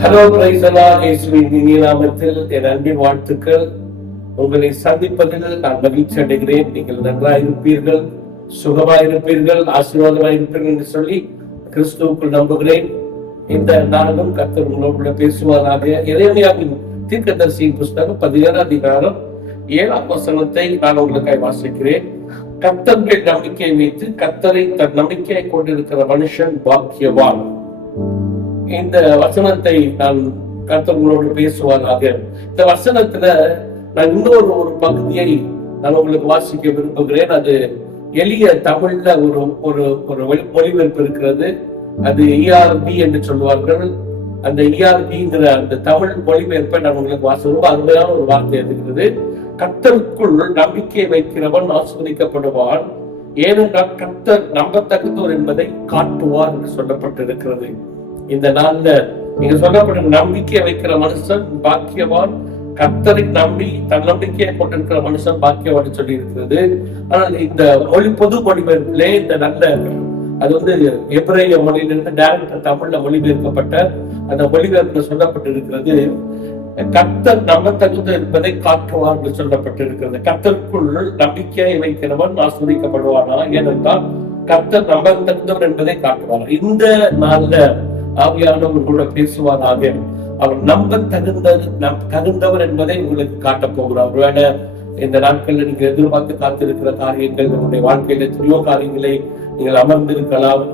Hello பிரைசலா, இயேசுவின் இனிய நாமத்தில் என் அன்பின் வாழ்த்துக்கள். உங்களை சந்திப்பதில் நான் மகிழ்ச்சி அடைகிறேன். நீங்கள் நன்றாயிருப்பீர்கள், சுகமாயிருப்பீர்கள், ஆசீர்வாதமாயிருப்பீர்கள் என்று சொல்லி கிறிஸ்துவுக்குள் நம்புகிறேன். இந்த நாளும் கர்த்தர் உங்களோடு பேசுவாராக. எரேமியாவின் தீர்க்கதரிசியின் புஸ்தகம் 17ஆம் அதிகாரம் 7ஆம் வசனத்தை நான் உங்களுக்காக வாசிக்கிறேன். கர்த்தர் மேல் நம்பிக்கை வைத்து கர்த்தரை தன் நம்பிக்கையை கொண்டிருக்கிற மனுஷன் பாக்கியவான். இந்த வசனத்தை நான் கர்த்தர்களோடு பேசுவாராக. இந்த வசனத்துல நான் இன்னொரு பகுதியை நான் உங்களுக்கு வாசிக்க விரும்புகிறேன். அது எளிய தமிழ்ல ஒரு மொழிபெயர்ப்பு இருக்கிறது. அது ERV என்று சொல்வார்கள். அந்த ERVங்கிற அந்த தமிழ் மொழிபெயர்ப்பை நான் உங்களுக்கு வாசிக்க அருமையான ஒரு வார்த்தை இருக்கிறது. கர்த்தருக்குள் நம்பிக்கை வைக்கிறவன் ஆசீர்வதிக்கப்படுவான், ஏனென்றால் கர்த்தர் நம்பத்தகுந்தவர் என்பதை காட்டுவார் என்று சொல்லப்பட்டிருக்கிறது. இந்த நாள்ல நீங்க சொல்லப்பட்ட நம்பிக்கை வைக்கிற மனுஷன் பாக்கியவான், கர்த்தரை நம்பி தன் நம்பிக்கையை கொண்டிருக்கிற மனுஷன் பாக்கியவான் சொல்லி இருக்கிறது. ஆனால் இந்த பொது மொழிபெயர்ப்பிலே இந்த நல்ல அது எபிரேய மொழியிலிருந்து டைரக்டா தமிழ்ல மொழிபெயர்க்கப்பட்ட அந்த மொழிபெயர்ப்புல சொல்லப்பட்டிருக்கிறது. கர்த்தர் நம்பத்தகுந்த என்பதை காட்டுவார் என்று சொல்லப்பட்டிருக்கிறது. கர்த்தருக்குள் நம்பிக்கையை வைக்கிறவன் ஆஸ்வதிக்கப்படுவானா, ஏனென்றால் கர்த்தர் நம்பத்தகுந்தவர் என்பதை காட்டுவார். இந்த நாள்ல ஆவியானவர் கூட பேசுவாராக. அவர் நம்ப தகுந்தவர் என்பதை உங்களுக்கு காட்ட போகிறார். ஒருவேளை இந்த நாட்கள்ல நீங்க எதிர்பார்த்து காத்திருக்கிற காரியங்கள், நம்முடைய வாழ்க்கையில எத்தனையோ காரியங்களை நீங்கள் அமர்ந்திருக்கலாம்.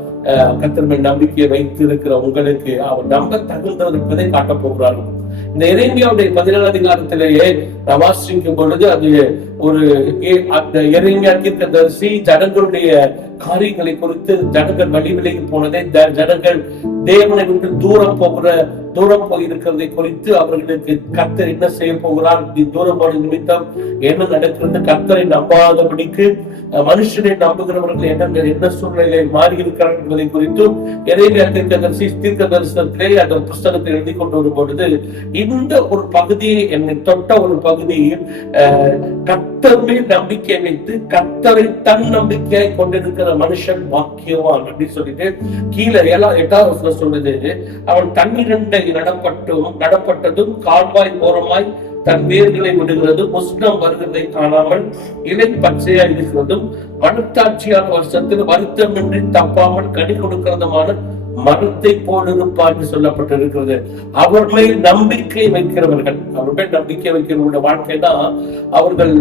கர்த்தர் மேல் நம்பிக்கையை வைத்து இருக்கிற உங்களுக்கு அவர் நம்ப தகுந்தவர் என்பதை காட்ட போகிறார்கள். இந்த எரேமியாவுடைய 17ஆம் அதிகாரத்திலேயே நான் வாசிக்கும் பொழுது அது அந்த எரேமியா தீர்க்கதரிசி ஜனங்களுடைய காரியங்களை குறித்து, ஜனங்கள் வழி விலகி போனதை, ஜனங்கள் தேவனை விட்டு தூரம் போயிருக்கிறதை குறித்து அவர்களுக்கு கர்த்தர் என்ன செய்ய போகிறார், தூரம் போன நிமித்தம் என்ன நடக்கிறது, கர்த்தரை நம்பாதபடிக்கு மனுஷனை நம்புகிறவர்கள் என்ன சூழ்நிலை மாறி இருக்கிறார் என்பதை குறித்தும் எரேமியா தீர்க்க தரிசனத்திலே அந்த புஸ்தகத்தை எழுதி கொண்டு வரும் பொழுது இந்த ஒரு பகுதியை என்னை தொட்ட ஒரு பகுதியில் கர்த்தர் மேல் நம்பிக்கை வைத்து கர்த்தரை தன் நம்பிக்கையை கொண்டிருக்கிற மனுஷன் பாக்கியவான் அப்படின்னு சொல்லிட்டு கீழே 8வது சொல்லுது, அவன் தண்ணீரண்டை நடப்பட்டதும் கால்வாய் ஓரமாய் தன் வேர்களை விடுகிறதும் உஷ்ணம் வருகிறதை காணாமல் இலை பச்சையா இருக்கிறதும் மனத்தாட்சியான வருஷத்தில் வருத்தமின்றி தப்பாமல் கனி கொடுக்கிறதுமான மரத்தை போலிருப்பார் என்று சொல்லப்பட்டிருக்கிறது. அவர் மேல் நம்பிக்கை வைக்கிறவர்கள், அவர் மேல் நம்பிக்கை வைக்கிறவர்களுடைய வாழ்க்கை தான் அவர்கள்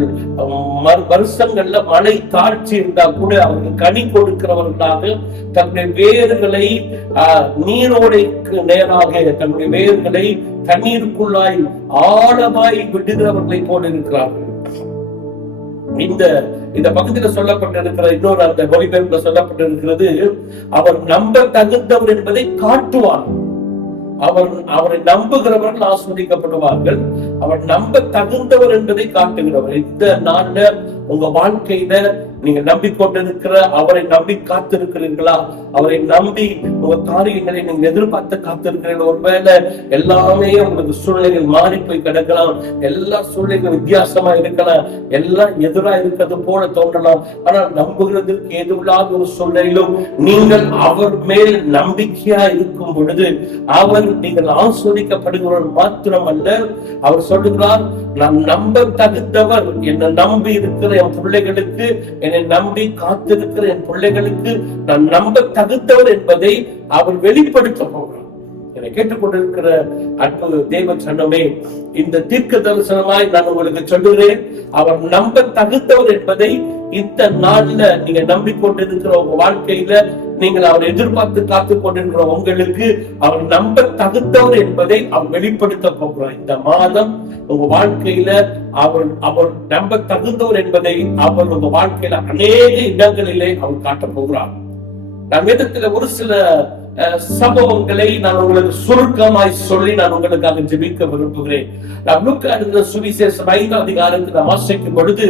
வருஷங்கள்ல மழை தாழ்ச்சி இருந்தா கூட அவர்கள் கனி கொடுக்கிறவர்களாக தன்னுடைய வேர்களை நீரோடைக்கு நேராக தன்னுடைய வேர்களை தண்ணீருக்குள்ளாய் ஆழமாய் விடுகிறவர்களை போல இருக்கிறார்கள். இந்த பகுதியில சொல்லப்பட்டிருக்கிற இன்னொரு அந்த மொழிபெயர்ப்புல சொல்லப்பட்டிருக்கிறது, அவர் நம்ப தகுந்தவர் என்பதை காட்டுவார். அவரை நம்புகிறவர்கள் ஆஸ்வதிக்கப்படுவார்கள், அவர் நம்ப தகுந்தவர் என்பதை காட்டுகிறவர். இந்த நாள்ல உங்க வாழ்க்கையில நீங்க நம்பிக்கொண்டிருக்கிற அவரை நம்பி காத்திருக்கிறீர்களா? அவரை நம்பி உங்க காரியங்களை நீங்க எதிர்பார்த்து காத்திருக்கிறீர்கள். ஒருவேளை எல்லாமே உங்களுக்கு சூழ்நிலைகள் மாறி போய் கிடக்கலாம், எல்லா சூழ்நிலைகளும் வித்தியாசமா இருக்கலாம், எல்லாம் எதிரா இருக்கிறது போல தோன்றலாம். ஆனால் நம்புகிறதுக்கு எதிராக ஒரு சூழ்நிலையிலும் நீங்கள் அவர் மேல் நம்பிக்கையா இருக்கும் பொழுது நீங்கள் ஆஸ்வதிக்கப்படுகிறவர் மாத்திரம் அல்ல, அவர் சொல்லுகிறார், நான் நம்ப தகுந்தவர், என்னை நம்பி இருக்கிற என் பிள்ளைகளுக்கு, என்னை நம்பி காத்திருக்கிற என் பிள்ளைகளுக்கு நான் நம்ப தகுந்தவர் என்பதை அவர் வெளிப்படுத்த போகிறார். என்னை கேட்டுக்கொண்டிருக்கிற அன்பு தேவ சன்னமே, இந்த தீர்க்க தரிசனமாய் நான் உங்களுக்கு சொல்லுகிறேன், அவர் நம்ப தகுந்தவர் என்பதை இந்த நாள்ல நீங்க நம்பிக்கொண்டிருக்கிற உங்க வாழ்க்கையில நீங்கள் அவர் எதிர்பார்த்து காத்துக் கொண்டிருக்கிற உங்களுக்கு அவர் நம்ப தகுந்தவர் என்பதை அவர் வெளிப்படுத்த போகிறார். இந்த மாதம் உங்க வாழ்க்கையில அவர் நம்ப தகுந்தவர் என்பதை அவர் உங்க வாழ்க்கையில அநேக இடங்களிலே அவர் காட்ட போகிறார். நம் வேதத்துல ஒரு சில சம்பவங்களை நான் உங்களுக்கு சுருக்கமாய் சொல்லி நான் உங்களுக்காக ஜெபிக்க விரும்புகிறேன். நாம் லூக்கா எழுதின சுவிசேஷம் 5ஆம் அதிகாரத்தை நாம் வாசிக்கும் பொழுது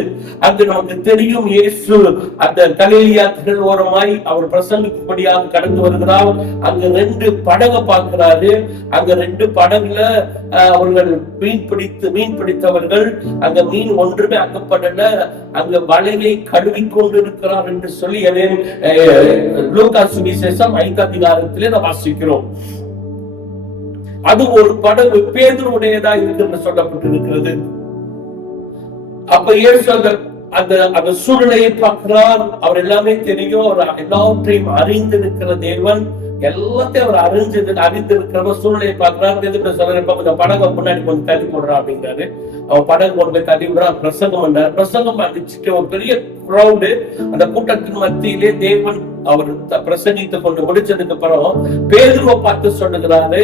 அங்கு நமக்கு தெரியும், இயேசு அந்த கலிலேயா கடல் ஓரமாய் அவர் பிரசங்கிக்கும்படியாக கடந்து வருகிறார். அங்க 2 படகை பார்க்கிறாரு. அங்க 2 படகுல அவர்கள் மீன் பிடித்தவர்கள், அங்க மீன் ஒன்றுமே அகப்படல, அங்க வலையை கழுவி கொண்டிருக்கிறார் என்று சொல்லி லூக்கா சுவிசேஷம் 5ஆம் அதிகாரத்திலே நாம் வாசிக்கிறோம். அது ஒரு படகு பேதுருடையதா இருக்கு சொல்லப்பட்டிருக்கிறது. அப்ப இயேசு அந்த அந்த சூழ்நிலையை பார்க்கிறார். அவர் எல்லாமே தெரியும், அவர் எல்லாவற்றையும் அறிந்திருக்கிற தேவன், எல்லாத்தையும் அவர் அறிந்திருக்கிற சூழ்நிலையை பார்க்கிறார். சொல்றப்ப இந்த படகை முன்னாடி கொஞ்சம் தள்ளி போடுறான் அப்படிங்கிறாரு. அவன் படகு கொண்டு போய் தள்ளி விடுறான். பிரசங்கம் பண்ணார். பிரசங்கம் அடிச்சுட்டு ஒரு பெரிய கிரௌடு, அந்த கூட்டத்தின் மத்தியிலே தேவன் அவர் பிரசங்கித்து கொண்டு முடிச்சதுக்கு அப்புறம் பேதுருவை பார்த்து சொல்லுகிறாரு,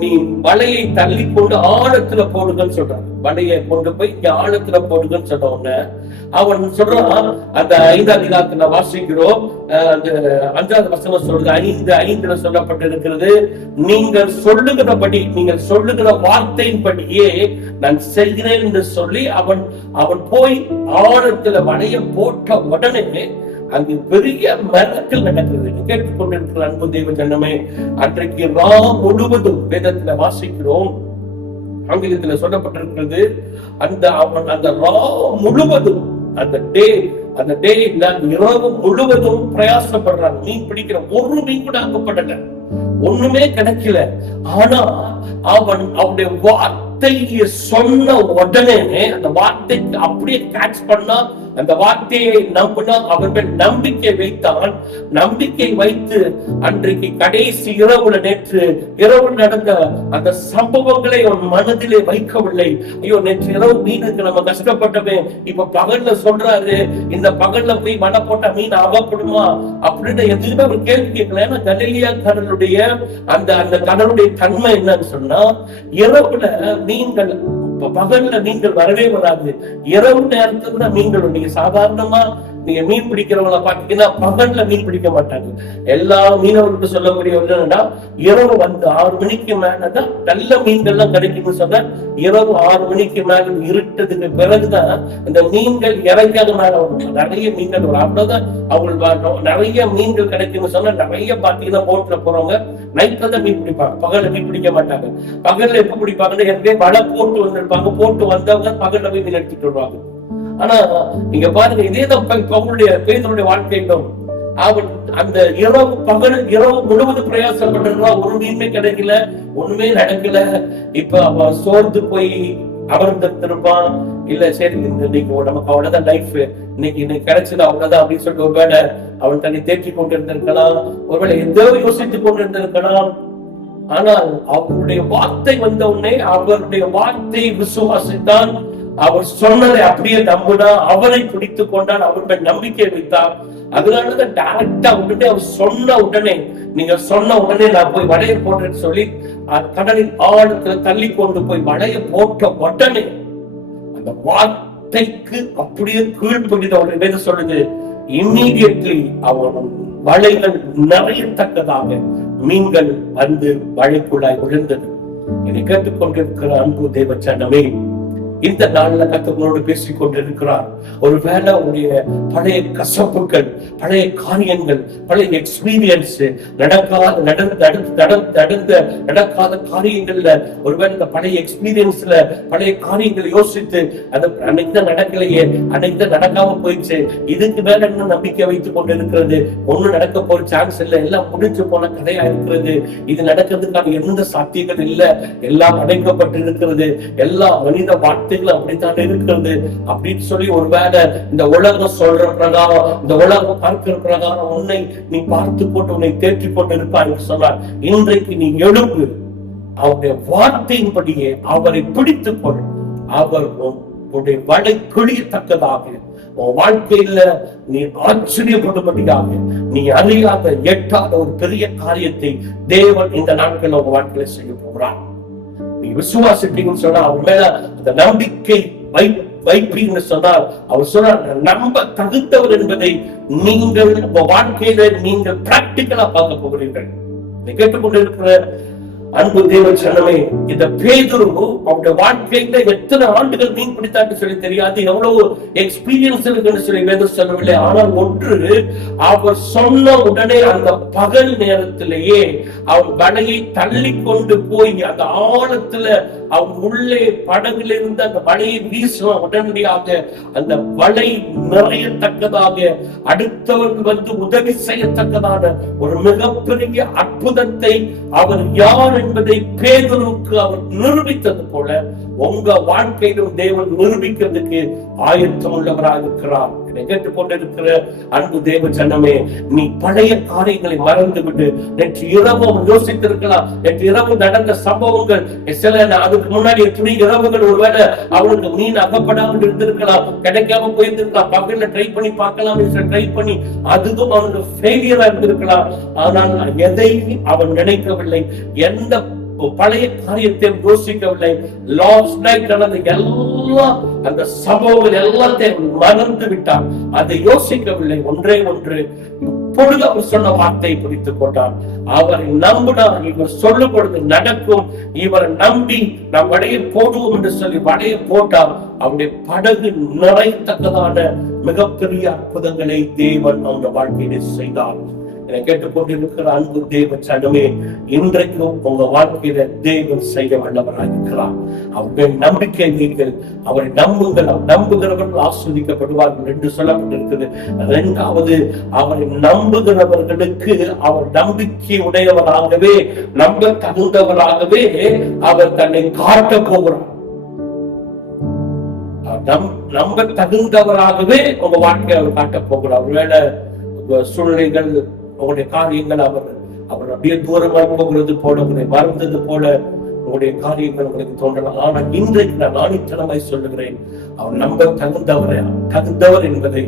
நீ வலையை தள்ளி கொண்டு ஆழத்துல போடுங்கன்னு சொல்றாரு. வலையை கொண்டு போய் ஆழத்துல போடுங்கன்னு சொன்ன உடனே அவன் சொல்றான், அந்த 5ஆம் அதிகாரத்துல வாசிக்கிறோம், அந்த 5வது வசனம் சொல்றது, 5:5 சொல்லப்பட்டிருக்கிறது, நீங்கள் சொல்லுகிறபடி, நீங்கள் சொல்லுகிற வார்த்தையின்படியே நான் செய்கிறேன் என்று சொல்லி அவன் போய் ஆழத்துல வலையை போட்ட உடனே அங்கு பெரிய மிரக்கல் நடக்கிறது. கேட்டுக்கொண்டிருக்கிற அன்பு தெய்வ ஜனமே, அன்றைக்கு முழுவதும் வேதத்துல வாசிக்கிறோம், ஆங்கிலத்துல சொல்லப்பட்டிருக்கிறது, அந்த முழுவதும் அந்த டே இரவு முழுவதும் பிரயாசப்படுறாங்க. மீன் பிடிக்கிற ஒரு மீன் கூட அங்கப்படல, ஒண்ணுமே கிடைக்கல. ஆனா அவனுடைய வார்த்தையை சொன்ன உடனே அந்த வார்த்தைக்கு அப்படியே கேட்ச் பண்ணா, அந்த வார்த்தையை நம்பினா, அவர்கள் நம்பிக்கை வைத்தான். நம்பிக்கை வைத்து அன்றைக்கு கடைசி இரவுல, நேற்று இரவு நடந்த அந்த சம்பவங்களை அவன் மனதிலே வைக்கவில்லை. ஐயோ, நேற்று இரவு மீனுக்கு நம்ம கஷ்டப்பட்டவே, இப்ப பகல்ல சொல்றாரு, இந்த பகல்ல போய் வலை போட்டா மீன் அகப்படுமா அப்படின்னு எதுவுமே அவர் கேள்வி கேட்கல. ஏன்னா கலிலியா கடலுடைய அந்த கடலுடைய தன்மை என்னன்னு சொன்னா, இரவுல மீன்கள், பகல்ல மீன்கள் வரவே வராது. இரவு நேரத்துல தான் மீன்கள். நீங்க சாதாரணமா நீங்க மீன் பிடிக்கிறவங்களை பாத்தீங்கன்னா பகல்ல மீன் பிடிக்க மாட்டாங்க. எல்லா மீனவர்களுக்கும் சொல்லக்கூடிய என்னன்னா, இரவு 6 மணிக்கு மேலதான் நல்ல மீன்கள்லாம் கிடைக்கும்னு சொன்னா, இரவு 6 மணிக்கு மேல இருட்டதுக்கு பிறகுதான் இந்த மீன்கள் இறங்காத மேல வரும். நிறைய மீன்கள் வரும். அவ்வளவுதான் அவங்க நிறைய மீன்கள் கிடைக்கும்னு சொன்னா, நிறைய பாத்தீங்கன்னா போட்ல போறவங்க நைட்ல தான் மீன் பிடிப்பாங்க, பகல்ல மீன் பிடிக்க மாட்டாங்க. பகல்ல எப்ப பிடிப்பாங்கன்னா, ஏற்கனவே வலை போட்டு வந்திருப்பாங்க, போட்டு வந்தவங்க பகல்ல போய் மீன் எடுத்துட்டு வருவாங்க. ஆனா நீங்க பாருங்க, இதேதான் பேதுருடைய வாழ்க்கையிலும் அவன் அந்த இரவு முழுவதும் பிரயாசப்பட்டிருந்தான், ஒரு மீனுமே கிடைக்கல, ஒண்ணுமே நடக்கல. இப்ப அவன் சோர்ந்து போய் அமர்ந்திருப்பான். இல்ல சரி, இன்னைக்கு நமக்கு அவ்வளவுதான் லைஃப், இன்னைக்கு கிடைச்சது அவ்வளவுதான் அப்படின்னு சொல்லிட்டு ஒருவேளை அவன் தன்னை தேற்றி கொண்டிருந்திருக்கலாம், ஒருவேளை எதோ யோசித்துக் கொண்டிருந்திருக்கலாம். ஆனால் அவருடைய வார்த்தை வந்த உடனே அவருடைய வார்த்தையை விசுவாசித்தான். அவர் சொன்னதை அப்படியே நம்பினா, அவரை பிடித்துக் கொண்டான், அவருடைய நம்பிக்கை வைத்தார். அதனாலதான் டைரக்டா உடனே அவர் சொன்ன உடனே, நீங்க சொன்ன உடனே நான் போய் வலைய போட்டேன்னு சொல்லி கடலின் ஆழத்துல தள்ளி கொண்டு போய் வலைய போட்ட உடனே அந்த வார்த்தைக்கு அப்படியே கீழ்ப்படித உடனே சொல்லுது, இம்மீடியட்லி அவன் வலைகள் நிறையத்தக்கதாக மீன்கள் வந்து வலைக்குள்ளாய் விழுந்தது. என்னை கேட்டுக்கொண்டிருக்கிற அன்பு தேவ ஜனமே, இந்த நாள்ல கர்த்தரோடு பேசிக் கொண்டிருக்கிறார். ஒருவேளை உடைய பழைய கசப்புகள், பழைய காரியங்கள், பழைய எக்ஸ்பீரியன்ஸ், நடக்காத காரியங்கள்ல, ஒருவேளை இந்த பழைய எக்ஸ்பீரியன்ஸ்ல பழைய காரியங்களை யோசித்து, அது அன்னைக்கு தான் நடக்கலையே, அன்னைக்கு தான் நடக்காம போயிடுச்சு, இதுக்கு மேல இன்னும் நம்பிக்கை வைத்துக் கொண்டிருக்கிறது, ஒண்ணும் நடக்க போற சான்ஸ் இல்லை, எல்லாம் முடிஞ்சு போன கதையா இருக்கிறது, இது நடக்கிறதுக்கான எந்த சாத்தியங்கள் இல்லை, எல்லாம் அடைக்கப்பட்டு இருக்கிறது, எல்லா மனித அப்படித்தான் இருக்கிறது அப்படின்னு சொல்லி ஒருவேளை இந்த உலகம் சொல்ற பிரகாரம், இந்த உலகம் பார்க்கிற பிரகாரம் உன்னை நீ பார்த்து கொண்டு உன்னை தேற்றிக் கொண்டு இருப்பாய் சொன்னார். இன்றைக்கு நீ எழுப்பு, அவருடைய வார்த்தையின்படியே அவரை பிடித்துக் கொள், அவர் உன்னுடைய வலை கிழியத்தக்கதாக, உன் வாழ்க்கையில நீ ஆச்சரியப்படும்படியாக, நீ அறியாத எட்டாத ஒரு பெரிய காரியத்தை தேவன் இந்த நாட்களில் உங்க வாழ்க்கையில செய்ய போகிறார். நீ விசுவாசிப்பீங்கன்னு சொன்னா, அவர் மேல அந்த நம்பிக்கை வைப்பீங்கன்னு சொன்னால், அவர் சொன்னார், நம்ப தகுந்தவர் என்பதை நீங்கள் உங்க வாழ்க்கையில நீங்கள் பிராக்டிக்கலா பார்க்க போகிறீர்கள். கேட்டுக்கொண்டிருக்கிற அன்பு தேவ ஜனமே, இந்த பேதுரு அவருடைய வாழ்க்கையில எத்தனை ஆண்டுகள் மீன் பிடித்தான்னு சொல்லி தெரியாது, எவ்வளவு எக்ஸ்பீரியன்ஸ் இருக்குன்னு சொல்லி வேதம் சொல்லவில்லை. ஆனால் ஒன்று, அவர் சொன்ன உடனே அந்த பகல் நேரத்திலேயே அவர் வலையை தள்ளி கொண்டு போய் அந்த ஆழத்துல அவன் உள்ளே படகுல இருந்து அந்த வலையை வீசுவான். உடனடியாக அந்த வலை நிறையத்தக்கதாக, அடுத்தவன் வந்து உதவி செய்யத்தக்கதான ஒரு மிகப்பெரிய அற்புதத்தை அவர் யார் என்பதை பேதுருவுக்கு அவர் நிரூபித்தது போல உங்க வாழ்க்கையிலும் தேவன் நிரூபிக்கிறதுக்கு ஆயத்தம் உள்ளவராக இருக்கிறார். என்னை கேட்டுக்கொண்டிருக்கிற அன்பு தேவ ஜனமே, நீ பழைய காரியங்களை மறந்து விட்டு நேற்று இரவு யோசித்திருக்கலாம். நேற்று இரவு நடந்த சம்பவங்கள் சில, அதுக்கு முன்னாடி எத்தனை இரவுகள் ஒருவேளை அவனுக்கு மீன் அகப்படாமல் இருந்திருக்கலாம், கிடைக்காம போயிருந்திருக்கலாம், பகல்ல ட்ரை பண்ணி பார்க்கலாம் ட்ரை பண்ணி அதுவும் அவனுக்கு ஃபெயிலியரா இருந்திருக்கலாம். ஆனால் எதையும் அவன் நினைக்கவில்லை, எந்த பழைய காரியத்தை யோசிக்கவில்லை. லாஸ்ட் நைட் நடந்த எல்லாம் அந்த சம்பவங்கள் எல்லாத்தையும் மறந்து விட்டான், அதை யோசிக்கவில்லை. ஒன்றே ஒன்று, இப்பொழுது அவர் சொன்ன வார்த்தையை பிடித்துக் கொண்டார். அவரை நம்பினார், இவர் சொல்லும் பொழுது நடக்கும். இவரை நம்பி நாம் வடையை போடுவோம் என்று சொல்லி வடையை போட்டார். அவருடைய படகு நிறையத்தக்கதான மிகப்பெரிய அற்புதங்களை தேவன் அவங்க வாழ்க்கையிலே செய்தார். என்னை கேட்டுக்கொண்டிருக்கிற அன்பு தேவ ஜனமே, இன்றைக்கும் உங்க வாழ்க்கையில தேவன் செய்ய வல்லவராக இருக்கிறார். அவர்கள் நம்பிக்கை நீங்கள் அவரை நம்புங்கள். அவர் நம்புகிறவர்கள் ஆஸ்வதிக்கப்படுவார்கள் என்று சொல்லப்பட்டிருக்கிறது. இரண்டாவது, அவரை நம்புகிறவர்களுக்கு அவர் நம்பிக்கை உடையவராகவே, நம்ப தகுந்தவராகவே அவர் தன்னை காட்ட போகிறார். நம்ப தகுந்தவராகவே உங்க வாழ்க்கையை அவர் காட்ட போகிறார். ஒருவேளை சூழ்நிலைகள், உங்களுடைய காரியங்கள் அவர் அப்படியே தூரமாக போகிறது போல, உங்களை மறந்தது போல உங்களுடைய காரியங்கள் உங்களுக்கு தோன்றலாம். ஆனால் இன்றைக்கு நான் ஆணித்தனமாய் சொல்லுகிறேன், அவர் நம்ப தகுந்தவர் என்பதை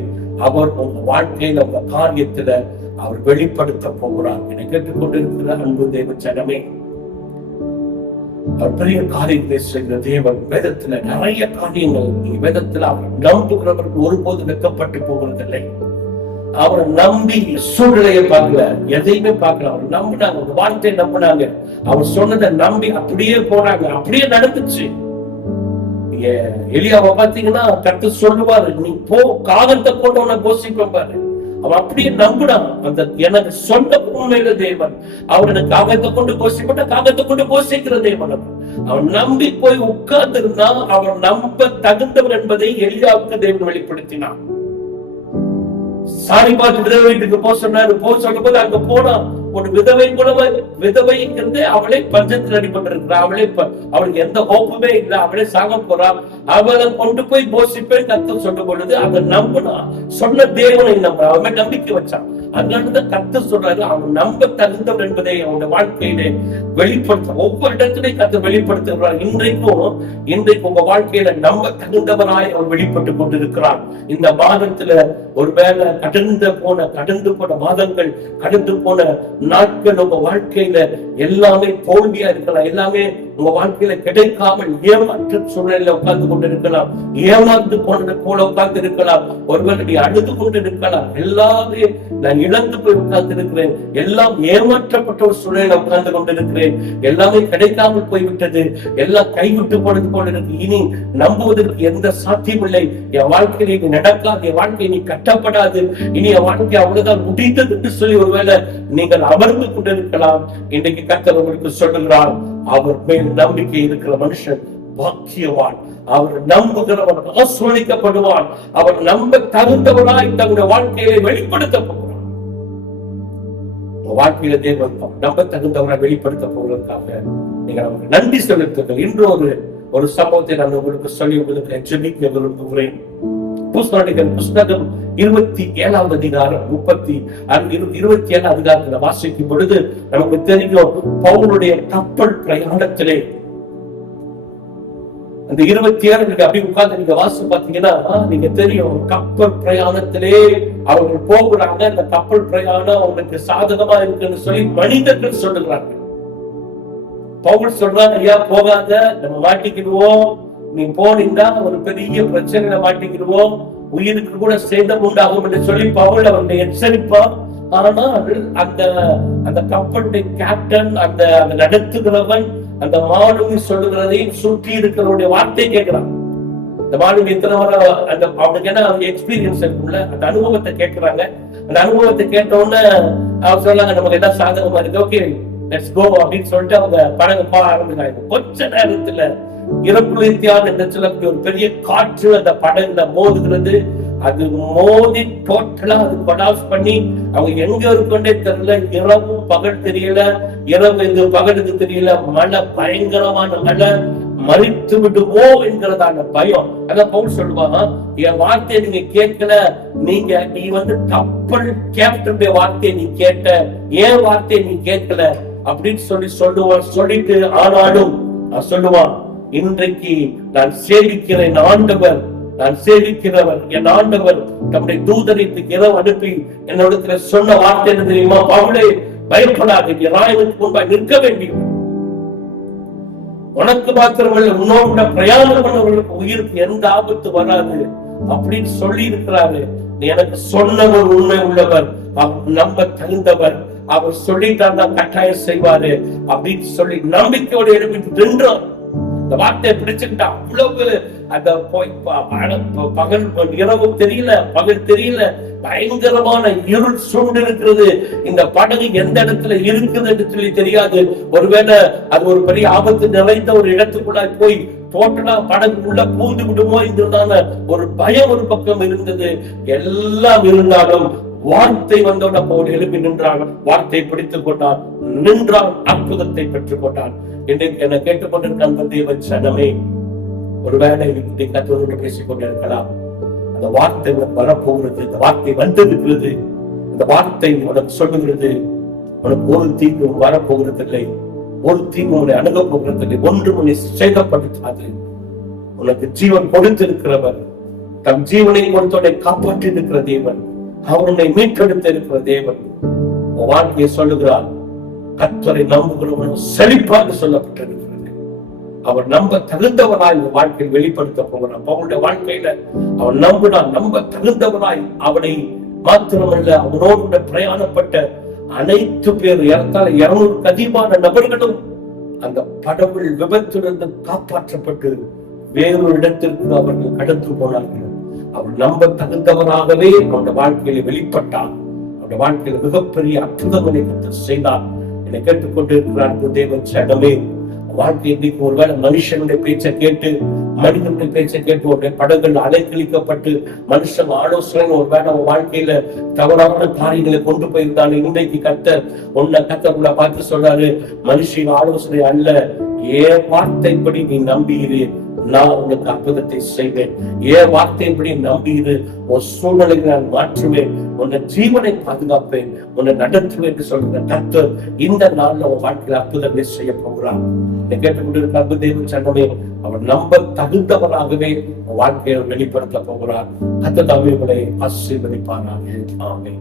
அவர் உங்க வாழ்க்கையில், உங்க காரியத்துல அவர் வெளிப்படுத்த போகிறார். என்னை கேட்டுக்கொண்டிருக்கிற அன்பு தேவ ஜனமே, அவர் பெரிய காரியங்களை செய்கிற தேவன். வேதத்துல நிறைய காரியங்கள், வேதத்துல அவர் நம்புகிறவர்கள் ஒருபோது வெட்கப்பட்டு போகிறதில்லை. அவரை நம்பி சூழ்நிலையை பார்க்கல, எதையுமே பார்க்கல. அவர் நம்பினாங்க, ஒரு வார்த்தையை நம்பினாங்க, அவர் சொன்னதை நம்பி அப்படியே போனாங்க, அப்படியே நடந்துச்சு. எலியாவை பாத்தீங்கன்னா கர்த்தர் சொல்லுவாரு, நீ போ, காகத்தை போட்டு உன்னை போஷிப்பேன் பாரு. அவன் அப்படியே நம்பினான். அந்த எனக்கு சொன்ன உண்மையில தேவன் அவர் எனக்கு காகத்தை கொண்டு போஷிப்பட்ட, காகத்தை கொண்டு போஷிக்கிற தேவன். அவன் நம்பி போய் உட்கார்ந்து இருந்தான். அவன் நம்ப தகுந்தவர் என்பதை எலியாவுக்கு தேவன் வெளிப்படுத்தினான். சாரிபாத் விதவை வீட்டுக்கு போக சொன்னாரு. போக சொல்லும் போது அங்க போனா ஒரு விதவை மூலமா, விதவைங்கிறது அவளே பஞ்சத்தில் அடிபட்டிருக்கிறான், அவளுக்கு எந்த ஹோப்புமே இல்லை, அவளே சாக போறான். அவளை கொண்டு போய் போஷிப்பேன் கர்த்தர் சொல்லும் பொழுது அதை நம்பினா, சொன்ன தேவனை நம்புறான், அவன் நம்பிக்கை வச்சான். அதனாலதான் கர்த்தர் சொல்றாரு, அவன் நம்ப தகுந்தவர் என்பதை அவனுடைய வாழ்க்கையிலே வெளிப்படுத்த, ஒவ்வொரு இடத்திலையும் கர்த்தர் வெளிப்படுத்துகிறார். இன்றைக்கு உங்க வாழ்க்கையில நம்ப தகுந்தவராய் அவர் வெளிப்பட்டு கொண்டிருக்கிறார். இந்த மாதத்துல ஒருவேளை கடந்து போன மாதங்கள், கடந்து போன நாட்கள் உங்க வாழ்க்கையில எல்லாமே தோல்வியா இருக்கலாம், எல்லாமே உங்க வாழ்க்கையில கிடைக்காமல் ஏமாற்று சூழ்நிலையில உட்கார்ந்து கொண்டு இருக்கலாம், ஏமாந்து போனது போல உட்கார்ந்து இருக்கலாம், ஒருவேளை நீ அழுது கொண்டு இருக்கலாம், எல்லாமே நான் இழந்து போய் உட்கார்ந்து இருக்கிறேன், எல்லாம் ஏமாற்றப்பட்ட ஒரு சூழ்நிலையில உட்கார்ந்து கொண்டு இருக்கிறேன், எல்லாமே கிடைக்காமல் போய்விட்டது, எல்லாம் கைவிட்டு போனது போல இருக்கு, இனி நம்புவதற்கு எந்த சாத்தியம் இல்லை, என் வாழ்க்கையில இது நடக்காது, என் வாழ்க்கை நீ கட்டப்படாது, இனி என் வாழ்க்கை அவ்வளவுதான் முடிந்தது என்று சொல்லி ஒருவேளை நீங்கள் அமர்ந்து கொண்டிருக்கலாம். இன்றைக்கு கர்த்தர் உங்களுக்கு சொல்லுகிறார், அவர் மேல் நம்பிக்கை இருக்கிற மனுஷன் பாக்கியவான், அவர் நம்புகிறவன் ஆசீர்வதிக்கப்படுவான், அவர் நம்ப தகுந்தவராய் தன்னுடைய வாழ்க்கையை வெளிப்படுத்த போகிறார். வாழ்க்கையில தேவன் நம்ப தகுந்தவராய் வெளிப்படுத்த போவதற்காக நீங்க நமக்கு நன்றி செலுத்துங்கள். இன்று ஒரு சம்பவத்தை நான் உங்களுக்கு சொல்லி உங்களுக்கு ஜெபிக்க விரும்புகிறேன். புஸ்தகம் 27 அதிகாரம் 27 அதிகாரத்துல வாசிக்கும் பொழுது நமக்கு தெரியும், பவுலுடைய கப்பல் பிரயாணத்திலே அந்த 27 அப்படி உட்கார்ந்து நீங்க வாசி பாத்தீங்கன்னா நீங்க தெரியும், கப்பல் பிரயாணத்திலே அவர்கள் போகிறாங்க. அந்த கப்பல் பிரயாணம் அவங்களுக்கு சாதகமா இருக்குன்னு சொல்லி மனிதர்கள் சொல்லுகிறாங்க. பவுல் சொல்றாங்க, ஐயா போகாத, நம்ம மாட்டிக்கிடுவோம், நீ போனீங்கன்னா ஒரு பெரிய பிரச்சனையில மாட்டிக்கிடுவோம், உயிருக்கு கூட சேதம் உண்டாகும் என்று சொல்லி பவுல் அவர்களை எச்சரிப்பான். ஆனால் அந்த கப்பலுடைய கேப்டன், அந்த நடத்துகிறவன், அந்த மாலுமி சொல்லுகிறதையும் சுற்றி இருக்கிறவருடைய வார்த்தை கேட்கிறான். இந்த மாலுமி எத்தனை வர அந்த அவனுக்கு என்ன எக்ஸ்பீரியன்ஸ் இருக்கும்ல, அந்த அனுபவத்தை கேட்கிறாங்க. அந்த அனுபவத்தை கேட்டோன்னு அவர் சொன்னாங்க, நமக்கு என்ன சாதகமா இருக்கு, ஓகே லெட்ஸ் கோ அப்படின்னு சொல்லிட்டு அவங்க படகு போக ஆரம்பிச்சாங்க. கொஞ்ச நேரத்துல இறப்புறுத்தியான் என்று சொல்லக்கூடிய ஒரு பெரிய காற்று அந்த படகுல மோதுகிறது. அது மோதி டோட்டலா அது கொலாப்ஸ் பண்ணி அவங்க எங்க இருக்கொண்டே தெரியல. இரவு பகல் தெரியல, இரவு எங்க பகலுக்கு தெரியல. மழை, பயங்கரமான மழை. மறித்து விடுவோ என்கிறதான பயம். அதான் பவுல் சொல்லுவாங்க, என் வார்த்தையை நீங்க கேட்கல, நீ வந்து கப்பல் கேப்டனுடைய வார்த்தையை நீ கேட்ட, ஏன் வார்த்தையை நீ கேட்கல அப்படின்னு சொல்லிட்டு ஆனாலும் சொல்லுவான், இன்றைக்கு நான் சேவிக்கிற என் ஆண்டவர், நான் சேவிக்கிறவர் என் ஆண்டவர் நம்முடைய தூதரை இரவு அனுப்பி என்னோட சொன்ன வார்த்தை என்ன தெரியுமா? பவுலே, பயப்படாது, நீ ராயனுக்கு முன்பாக நிற்க வேண்டியவர். உனக்கு மாத்திரமல்ல, உன்னோட பிரயாணம் பண்ணவர்களுக்கு உயிருக்கு எந்த ஆபத்து வராது அப்படின்னு சொல்லி இருக்கிறாரு. எனக்கு சொன்னவர் உண்மை உள்ளவர், அவர் நம்ப தகுந்தவர், அவர் சொல்லிட்டார் கட்டாயம் செய்வாரு அப்படின்னு சொல்லி நம்பிக்கையோடு எழுப்பிட்டு நின்றோம். இந்த வார்த்தையை பிடிச்சுக்கிட்டா அவ்வளவு அந்த பகல் இரவு தெரியல, பகல் தெரியல, பயங்கரமான இருள் சூழ்ந்து இருக்கிறது. இந்த படகு எந்த இடத்துல இருக்குது என்று சொல்லி தெரியாது. ஒருவேளை அது ஒரு பெரிய ஆபத்து நிறைந்த ஒரு இடத்துக்குள்ள போய் டோட்டலா படகுக்குள்ள பூந்து விடுமோ என்றதான ஒரு பயம் ஒரு பக்கம் இருந்தது. எல்லாம் இருந்தாலும் வார்த்தை வந்தோட போல் எழுப்பி நின்றான், வார்த்தை பிடித்துக் கொண்டான், நின்றான், அற்புதத்தை பெற்றுக் கொண்டான். இன்றைக்கு என்னை கேட்டுக்கொண்டிருக்க அந்த தேவ ஜனமே, ஒருவேளை கத்தோடு பேசிக் கொண்டிருக்கலாம். அந்த வார்த்தை வரப்போகிறது, இந்த வார்த்தை வந்திருக்கிறது, இந்த வார்த்தை உனக்கு சொல்லுகிறது, உனக்கு ஒரு தீங்கு வரப்போகிறது இல்லை, ஒரு தீங்கு உன்னை அணுக போகிறது இல்லை, ஒன்று உன்னை சேதப்படுத்தாது. உனக்கு ஜீவன் கொடுத்திருக்கிறவர், தம் ஜீவனை கொடுத்தோட காப்பாற்றி இருக்கிற தேவன், அவனை மீட்டெடுத்து இருக்கிற தேவன் வாழ்க்கையை சொல்லுகிறார். கர்த்தரை நம்புகிறவன் செழிப்பாக சொல்லப்பட்டிருக்கிறது. அவர் நம்ப தகுந்தவராய் இந்த வாழ்க்கையில் வெளிப்படுத்த போகிறான். அவனுடைய வாழ்க்கையில அவன் நம்பினான், நம்ப தகுந்தவராய் அவனை மாத்திரமல்ல, அவனோடு பிரயாணப்பட்ட அனைத்து பேர், 200 அதிகமான நபர்களும் அந்த படவில் விபத்திலிருந்து காப்பாற்றப்பட்டு வேறொரு இடத்திற்கு அவர்கள் கடந்து போனார்கள். அவர் நம்ப தகுந்தவராகவே அவருடைய வாழ்க்கையில வெளிப்பட்டார். அவருடைய வாழ்க்கையில மிகப்பெரிய அற்புதங்களை செய்தார். என்னை கேட்டுக்கொண்டு இருக்கிறார் தேவன் ஜனமே, வாழ்க்கை இன்னைக்கு ஒருவேளை மனுஷனுடைய பேச்சை கேட்டு, மனிதனுடைய பேச்சை கேட்டு ஒரு படங்கள் அலைக்கழிக்கப்பட்டு மனுஷன் ஆலோசனை ஒருவேளை வாழ்க்கையில தவறான காரியங்களை கொண்டு போயிருந்தாலும், இன்றைக்கு கத்தக்குள்ள பார்த்து சொல்றாரு, மனுஷன் ஆலோசனை அல்ல, ஏன் வார்த்தைப்படி நீ நம்புகிறே, நான் உனக்கு அற்புதத்தை செய்வேன். ஏன் வார்த்தைப்படி நம்புகிறு, உன் சூழ்நிலையை நான் மாற்றுவேன், உன்னை ஜீவனை பாதுகாப்பேன், உன்னை நடத்துவேன் என்று சொல்ற கர்த்தர் இந்த நாள்ல உன் வாழ்க்கையில் அற்புதத்தை செய்ய போகிறார். கேட்டுக்கொண்டிருக்க தேவன் சண்டமே, அவர் நம்ப தகுந்தவராகவே வாழ்க்கையை வெளிப்படுத்த போகிறார். கர்த்தர் உங்களை ஆசீர்வதிப்பாராக. ஆமென்.